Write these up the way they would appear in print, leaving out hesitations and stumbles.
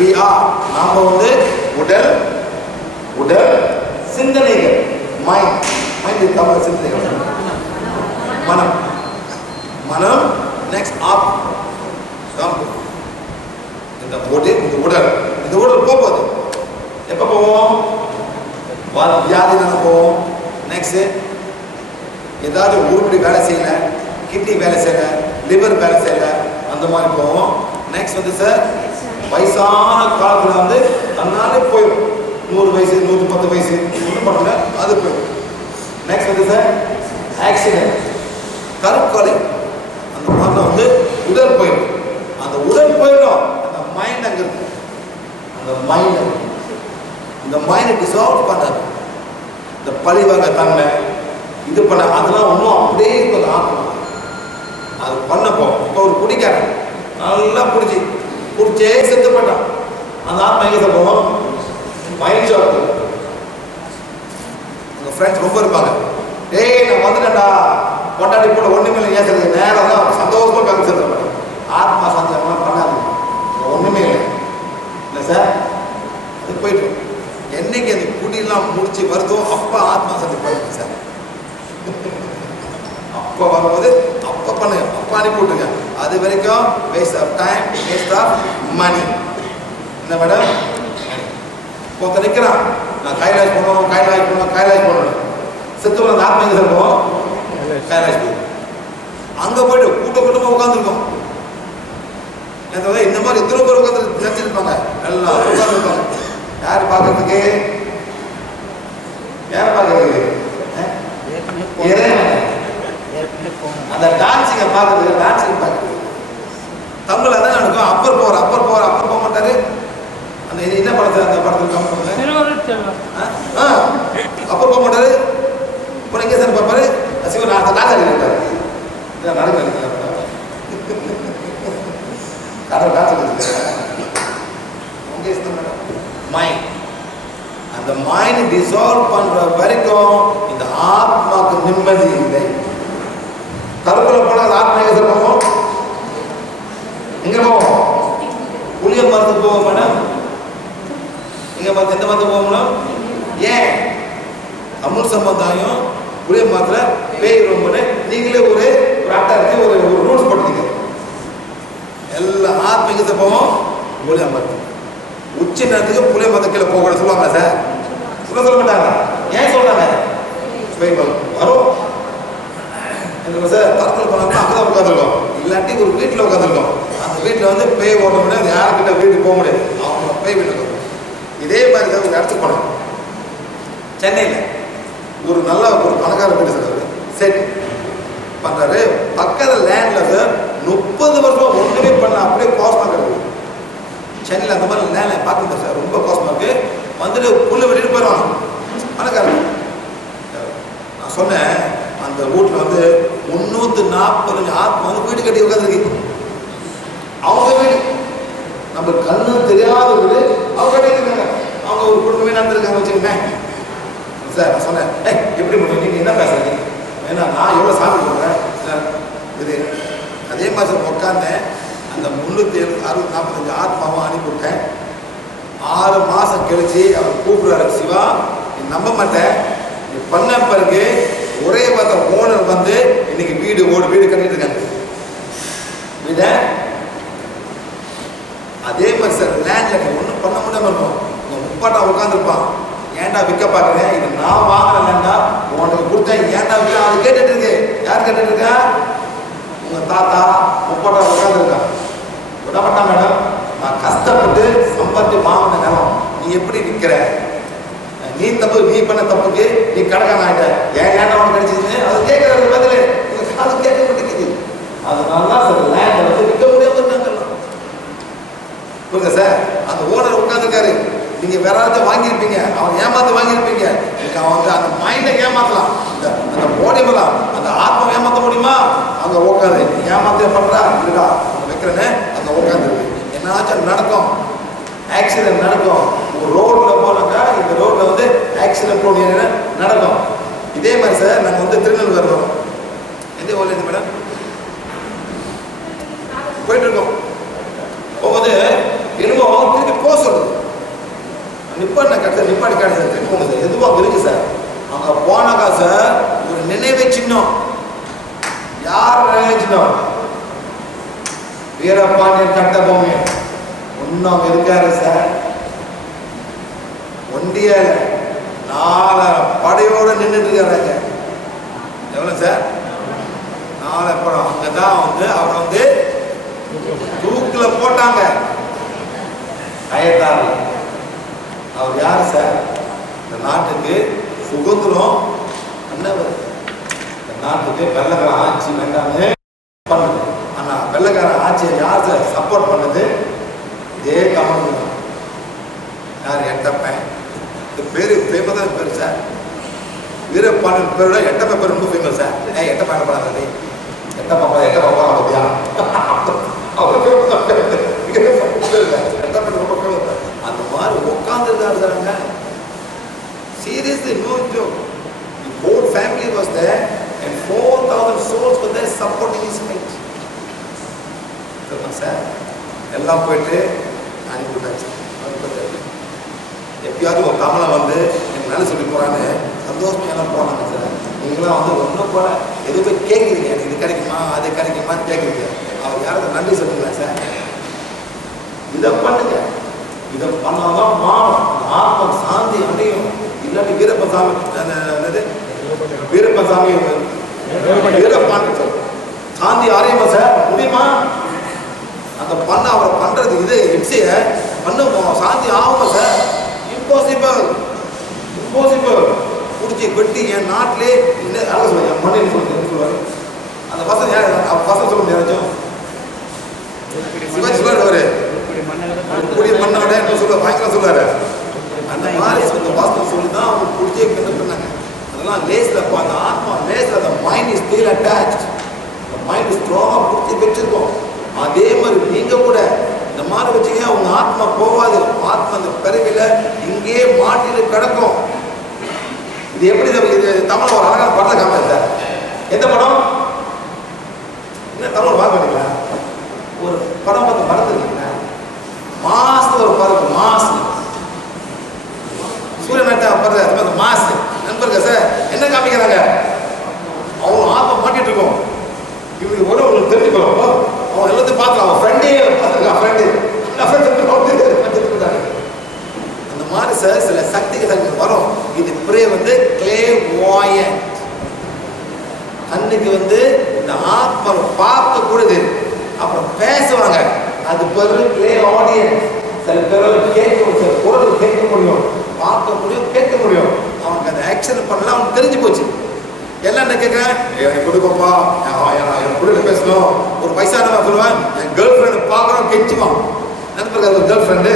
we are. நாம வந்து உடல் உடல் சிந்தனைகள் மைண்ட் மைண்ட் தமிழ் சிந்தனைகள் மனம் மனம் நெக்ஸ்ட் ஆத்மா இந்த போட்டு இந்த உடல் போகுது எப்போ போவோம் வியாதினால போவோம் நெக்ஸ்ட் ஏதாவது உருப்படி வேலை செய்யல கிட்னி வேலை செய்யல லிவர் வேலை செய்யல அந்த மாதிரி போவோம் நெக்ஸ்ட் வந்து சார் வயசான காலத்தில் வந்து தன்னாலே போயிடும் 100 வயசு 110 வயசு ஒன்றும் பண்ணல அது போயிடும் நெக்ஸ்ட் வந்து சார் ஆக்சிடென்ட் தற்கொலை அந்த மாதிரிலாம் வந்து உடல் போயிடும் அந்த உடல் போயிடும் அந்த மைண்ட் அங்கே இருக்கு அந்த மைண்டை டிசால்வ் பண்ணாது இந்த பழிவாங்க தன்மை இது பண்ண அதெல்லாம் ஒன்றும் அப்படியே கொஞ்சம் ஆக்கணும் அது பண்ணப்போ இப்போ ஒரு குடிக்காரன் நல்லா குடிச்சே செத்து போட்டான் அந்த ஆத்மா எங்கே போவோம் மைண்ட் ஷாப் உங்கள் ஃப்ரெண்ட்ஸ் ரொம்ப இருப்பாங்க ஏய் நான் வந்துட்டேன்டா கொண்டாடி போட ஒன்றுமே இல்லை ஏசுறது நேரம் தான் சந்தோஷமாக கலந்து செத்துறேன் ஆத்மா சந்தோஷமாக பண்ணாது ஒன்றுமே இல்லை சார் அது போயிட்டு என்னைக்கு அந்த குடியெல்லாம் முடிச்சு வருதோ அப்போ ஆத்மா சந்தி பண்ணுங்க சார் அப்போ வரும்போது அப்போ பண்ணுங்க அப்போ அனுப்பி விட்டுருங்க அது வரைக்கும் waste of time waste of money என்ன மேடம் இப்போ நிற்கிறான் நான் கைலாஷ் பண்ணணும் செத்து அந்த ஆத்மா எங்கே சொல்லுவோம் கைலாஷ் போய் அங்கே போயிட்டு கூட்டமாக உட்காந்துருக்கோம் இந்த மாதிரி எத்தனை பேர் உட்காந்து நினைச்சிருப்பாங்க எல்லாம் உட்காந்துருப்பாங்க யார் பார்க்கறதுக்கு அந்த டான்ஸிங்க பார்க்கறதுக்கு தமிழ் அதான் நடக்கும் அப்பர் போக மாட்டாரு அந்த என்ன படத்தை அந்த படத்தில் அப்பர் போக மாட்டாரு அப்புறம் எங்கே சார் பார்ப்பாரு சிவன் நாசாடி இருப்பாரு நடக்க மைண்ட் அந்த மைண்ட் டிசால்வ் பண்ற வரைக்கும் இந்த ஆத்மாக்கு நிம்மதி இல்லை தற்கொலை போனா அந்த ஆத்மா எங்க போவோம் எங்க போவோம் புளிய மரத்துக்கு போவோம் மேடம் எங்க மரத்து எந்த மரத்துக்கு போவோம் ஏன் அமுல் சம்பந்தாயம் புளிய மரத்துல பேய் ரொம்ப நீங்களே ஒரு அட்டை இருக்கு ஒரு ரூல்ஸ் போட்டுங்க எல்லா ஆத்மா எங்க போவோம் புளிய மரத்து உச்சி நேரத்துக்கு புளிய மரத்து கீழே போக சொல்லுவாங்களா சார் சொல்ல மாட்டாங்க ஏன் சொல்றாங்க வரும் சார் தரத்தில் போனாங்கன்னா அங்கதான் உட்காந்துருக்கோம் இல்லாட்டி ஒரு வீட்டில் உட்காந்துருக்கோம் அந்த வீட்டில் வந்து பேய் ஓட்ட முடியாது யாருக்கிட்ட வீட்டுக்கு போக முடியாது அவங்க பேய் வீட்டுக்கு இதே மாதிரி தான் ஒரு இடத்துக்கு போனோம் சென்னையில் ஒரு நல்ல ஒரு பணக்கார வீடு சார் செட் பண்றாரு பக்கத்தில் லேண்ட்ல சார் 30 வருஷம் ஒன்றுமே பண்ண அப்படியே காஸ்ட்மாக இருக்குது சென்னையில் அந்த மாதிரி லேண்ட் பார்க்கணும் சார் ரொம்ப காஸ்ட்மாக இருக்கு வந்துட்டு புல்லு வெட்டிட்டு போயிடுவாங்க பணக்காரங்க நான் சொன்னேன் அந்த வீட்டில் வந்து 340 ஆத்மா வந்து வீடு கட்டி உட்காந்துருக்கு அவங்க வீடு நம்ம கண்ணு தெரியாத வீடு அவங்க கட்டிருக்காங்க அவங்க ஒரு குடும்பமே நடந்திருக்காங்க வச்சுக்கோங்க சார் நான் சொன்னேன் எப்படி முடியும் நீங்கள் என்ன பேசுறீங்க ஏன்னா நான் எவ்வளோ சாமி கொடுக்குறேன் இது அதே மாதிரி சார் உட்காந்தேன் அந்த 345 ஆத்மாவும் அனுப்பிவிட்டேன் 6 மாதம் கழிச்சு அவர் கூப்பிடுறாரு சிவா நீ நம்ப மாட்டேன் நீ பண்ண பிறகு ஒரே பார்த்த ஓனர் வந்து இன்னைக்கு வீடு கட்டிட்டு இருக்காங்க வீட அதே மாதிரி சார் லேண்ட்ல ஒன்றும் பண்ண முடியாம இருக்கும் உங்க முப்பாட்டா உட்காந்துருப்பான் ஏன்டா விற்க பார்க்குறேன் இது நான் வாங்கின லேண்டா உனக்கு கொடுத்தேன் ஏன்டா விற்க அது கேட்டுட்டு இருக்கு யார் கேட்டுட்டு இருக்கா உங்க தாத்தா முப்பாட்டா உட்காந்துருக்கா விட மாட்டான் மேடம் நான் கஷ்டப்பட்டு சம்பாதிச்சு வாங்கின நிலம் நீ எப்படி விற்கிற நீ பண்ண தப்புக்கு நீ கடக்கான ஆகிட்ட ஏன் ஏன்டா உனக்கு கிடைச்சிச்சு அது கேட்கறது பதில் அது கேட்க மாட்டேங்குது அதனால தான் சார் லேண்டை வந்து விற்க முடியாம இருக்காங்க புரியுங்க சார் அந்த ஓனர் உட்காந்துருக்காரு நீங்க வேற யாராவது வாங்கியிருப்பீங்க அவன் ஏமாத்து வாங்கியிருப்பீங்க அவன் வந்து அந்த மைண்டை ஏமாத்தலாம் அந்த போடி மேலாம் அந்த ஆத்மா ஏமாற்ற முடியுமா அங்க உட்காந்து ஏமாத்த பண்றா இருக்கா வைக்கிறேன்னு அங்க உட்காந்து என்னாச்சும் நடக்கும் ஆக்சிடென்ட் நடக்கும் ஒரு ரோட்ல போனாக்கா இந்த ரோட்ல வந்து ஆக்சிடென்ட் நடக்கும் இதே மாதிரி சார் நாங்கள் வந்து திருநெல்வேலி வரோம் எந்த ஊர்ல இருந்து மேடம் போயிட்டு இருக்கோம் போகும்போது என்னமோ திருப்பி நிப்பாட்டின கட்ட நிப்பாட்டி காட்டி திருப்பி சார் எதுவாக இருக்கு சார். அங்கே போனாக்கா சார் ஒரு நினைவு சின்னம். யார் நினைவு சின்னம்? வீரபாண்டியன் கட்டபொம்மை இன்னும் இருக்காரு சார். ஒண்டிய 4 படையோடு நின்றுட்டு இருக்காங்க. எவ்வளோ சார்? 4 படம். அங்கே தான் வந்து அவரை வந்து தூக்கில் போட்டாங்க. கயத்தார் அவர் யார் சார்? இந்த நாட்டுக்கு சுதந்திரம் அண்ணவர். இந்த நாட்டுக்கு வெள்ளக்கார ஆட்சி வேண்டாம்னு பண்ணுது. ஆனால் வெள்ளக்கார ஆட்சியை யார் சார் சப்போர்ட் பண்ணது? இதே தமிழ் தான். யார்? எட்டப்பன். இந்த பேர் ஃபேமஸான பேர் சார். வீரபாண்டியன் பேரோட எட்டப்பன் பேர் ரொம்ப ஃபேமஸ் சார். எட்டப்பன் என்ன பண்ணாரு? எட்டப்பா எட்டப்பா பார்த்தியா? அந்த மாதிரி உட்கார்ந்துருக்காரு sir. Seriously, no joke. The whole family was there and 4,000 souls were there supporting his fight. Sir எல்லாம் போயிட்டு அனுப்பிவிட்டாச்சு. எப்பயாவது ஒரு தமிழை வந்து எனக்கு நல்ல சொல்லி போகிறான்னு சந்தோஷமாக எல்லாம் போனாங்க சார். நீங்களாம் வந்து ஒன்றும் போல எதுவுமே கேட்குறீங்க, எனக்கு இது கிடைக்குமா அது கிடைக்குமான்னு கேட்குறீங்க. அவர் யாருக்கு நன்றி சொல்லுங்களா சார்? இதை பண்ணுங்க. இதை பண்ணாதான் மாறும். ஆத்ம சாந்தி அடையும். இல்லாட்டி வீரப்பசாமி வீரப்பசாமி வீரப்பாண்டியன் சாந்தி அடையுமா சார்? முடியுமா? அந்த பண்ண அவரை பண்றது இது இம்சைய பண்ணுவோம். சாந்தி ஆகுமா சார்? இம்பாசிபிள். இம்பாசிபிள். பிடிச்சி வெட்டி என் நாட்டிலே அழக சொல்லுங்க மண்ணில் சொல்லுவாரு. அந்த பசங்க பசங்க சொல்ல முடியாது. சிவாஜி சொல்லுவாரு அவரு கூடிய மண்ணோட என்ன சொல்ல பயங்கரம் சொல்லுவாரு. அந்த மாதிரி அந்த வாஸ்தவம் சொல்லி தான் அவங்க பிடிச்சே கிண்டல் பண்ணாங்க. அதெல்லாம் லேஸில் அந்த ஆத்மா லேஸில் அந்த மைண்ட் இஸ் ஸ்டில் அட்டாச்ட். அந்த மைண்ட் ஸ்ட்ராங்காக பிடிச்சி வச்சிருக்கோம். அதே மாதிரி நீங்க கூட இந்த மாதிரி வச்சுங்க, உங்க ஆத்மா போகாது. ஆத்மா அந்த பிறவில இங்கேயே மாட்டிட்டு கிடக்கும். இது எப்படி? இது தமிழ் ஒரு அழகான படத்தை காமிச்சா சார். எந்த படம்? என்ன தமிழ் பார்க்க மாட்டீங்களா? ஒரு படம் பார்த்து படத்துருக்கீங்களா? மாசு ஒரு படம். மாசு சூரியநாட்டை படுற மாசு நண்பர்கள் சார் என்ன காமிக்கிறாங்க? அவங்க ஆத்மா மாட்டிட்டு இருக்கோம். இவங்க கூட உங்களுக்கு தெரிஞ்சுக்கிறோம். அவன் எல்லாத்தையும் பார்த்து அவன் ஃப்ரெண்டே பார்த்துருக்கான். அந்த மாதிரி சார் சில சக்திகள் வரும். இது பிரே வந்து கிளேவாயன்ட். கண்ணுக்கு வந்து இந்த ஆத்மாவை பார்க்க கூடாது. அப்புறம் பேசுவாங்க. அது பேரு கிளே ஆடியன்ஸ். சில பேர் கேட்க சில குரல் கேட்க முடியும், பார்க்க முடியும், கேட்க முடியும். அவனுக்கு அந்த ஆக்ஷன் பண்ணலாம். அவனுக்கு தெரிஞ்சு போச்சு. எல்லாம் என்ன கேட்குறேன்? எனக்கு கொடுக்கப்பா, என் கூட பேசணும். ஒரு வயசானவன் சொல்லுவேன், என் கேர்ள் ஃப்ரெண்டு பார்க்குறோம், கெஞ்சுவான். நண்பர்கள் ஒரு கேர்ள் ஃப்ரெண்டு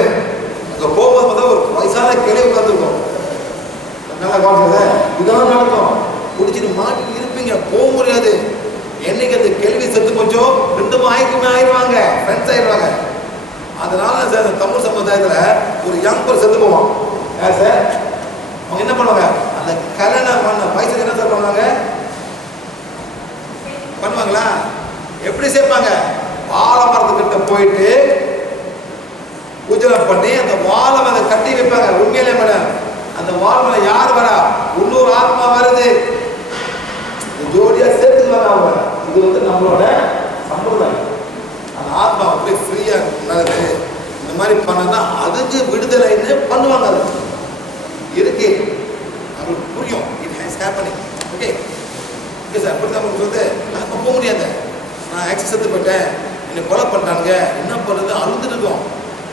அங்கே போகும்போது பார்த்தா ஒரு வயசான கிளை உட்காந்துருக்கும். நல்லா பார்க்குறது இதெல்லாம் நடக்கும். பிடிச்சிட்டு மாட்டிட்டு இருப்பீங்க, போக முடியாது. என்னைக்கு அந்த கேள்வி செத்து போச்சோ 2 ஆயிரமே ஆயிடுவாங்க, ஃப்ரெண்ட்ஸ் ஆயிடுவாங்க. அதனால சார் தமிழ் சமுதாயத்தில் ஒரு யங் பர் செத்து போவான். யார் சார்? அவங்க என்ன பண்ணுவாங்க? அந்த கல்யாணம் பண்ண வயசுக்கு என்ன சார் பண்ணுவாங்க? பண்ணுவாங்களா? எப்படி சேர்ப்பாங்க? வாழை மரத்துக்கிட்ட போயிட்டு பூஜை பண்ணி அந்த வாழை மேலே கட்டி வைப்பாங்க. உண்மையிலே மேடம் அந்த வாழை மேலே யார் வரா? உள்ளூர் ஆத்மா வருது. ஜோடியா சேர்த்துக்குவாங்க அவங்க. இது வந்து நம்மளோட சம்பிரதாயம். அந்த ஆத்மா அப்படியே ஃப்ரீயா நடக்குது. இந்த மாதிரி பண்ணா அதுக்கு விடுதலைன்னு பண்ணுவாங்க. அது இருக்கு, அவங்களுக்கு புரியும். It has happening. Okay okay sir. அப்படி தான் சொல்லுது. நான் போக முடியாது, நான் ஆக்சிஸ் எடுத்து போயிட்டேன், என்னை கொலை பண்ணிட்டானுங்க, என்ன பண்ணுறது? அழுதுட்டு இருக்கோம்.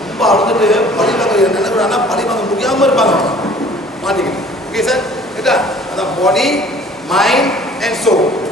ரொம்ப அழுதுட்டு பழி வாங்க நினைவுறானா பழி வாங்க முடியாமல் இருப்பாங்க மாட்டிக்கிட்டு. Okay sir. கேட்டா அதான் பாடி மைண்ட் அண்ட் சோல்.